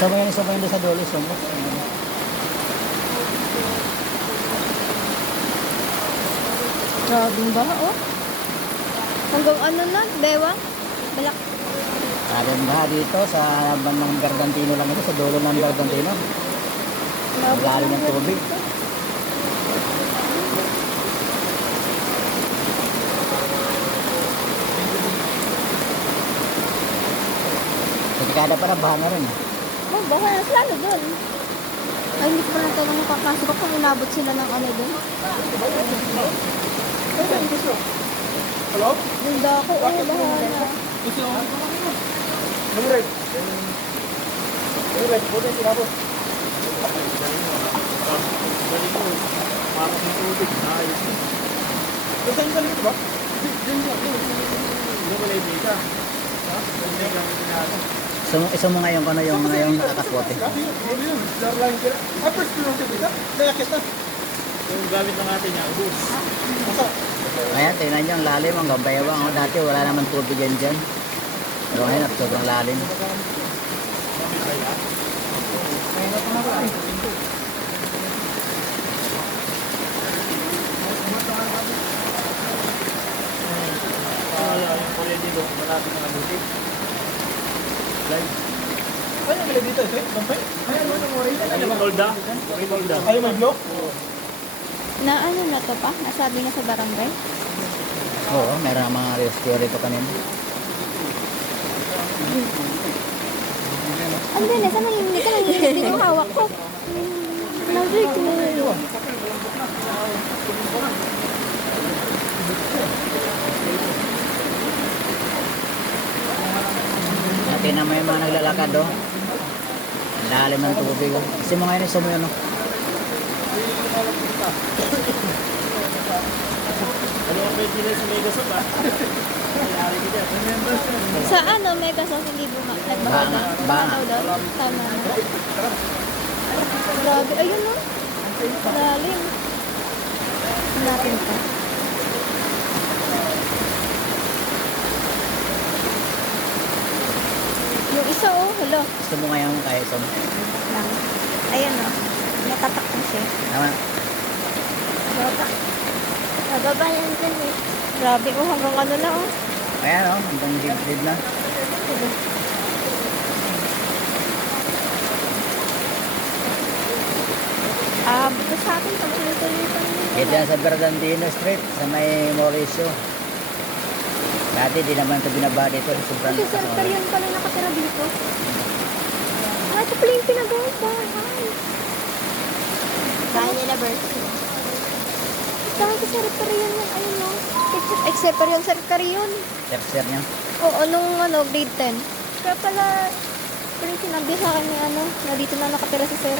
Isa mo yun sa dulo, sumo. Grabing baha, oh. Hanggang ano na, bewang. Balak. Sabi ba dito sa bandang Gargantino lang ito, sa dulo ng Gargantino. Ang lalim ng tubig. Delikada pa na baha na rin. Oh, baha na lalo doon. Ay, hindi ko pa natanong makakasok ko kung inabot sila ng ano doon. Hello? Ganda ako, oh, baha na. Lumurek. Lumurek, buti sinabot. Parang yung tubig, ayos. Saan ka dito ba? Diyan ka. Hindi ko lang dito. Ha? Hindi ka natin. Isa mo ngayon kung ano yung nakakaswote. First ko lang siya dito. Nakakit na. Yung gamit ng atin niya, ubus. Ayan, tingnan nyo ang lalim, ang gabayawang. Oh, dati wala naman tubig yan dyan. Pero ngayon, sobrang lalim. Yung kulay dito, malapit na nabuti. Live. Ano yung kulay dito? Bampay? Ay, tolda. Ay, may block? Na ano na to pa? Nasabi na sa barangay? Oo, meron ang mga restore pa kanina. Ang bilis, ang nanginginig ka, nanginginig din yung hawak ko. Nag-break mo. Tingnan mo yung mga naglalakad, oh. Ang lalim ng tubig, oh. Kasi mo ngayon, isa mo yun, oh. Ano ang pwede na sa Megasot, ha? Sa ano, mega sauce, hindi nagbaga. Banga. Tama na. Grabe, ayun no. Lalim. Natin pa. Yung isa oh, hello. Gusto mo ngayon kaya isa mo. Lang. Ayan oh. Natatak na siya. Tama. Baba. Nababa yan dyan eh. Grabe oh, hanggang ano na oh. Ayan, oh. Hanggang dibdib na. Buto sa akin, pag tuloy-tuloy Ito yan sa Bernardino Street, sa may Mauricio. Dati di naman ito binaba dito. Sobrang Kasi lakas, sir, oh. yun pala nakatira dito. Ah, ito pala yung pinagawang bahay. Bahay nila, Bertie. Saan si Sir Perion yung ayun no? Except for yung Sir Perion. Tercer niya. Oo, nung ano, grade 10. Kaya pala, pero sinabi sa akin ni ano, na dito na nakatira si Sir.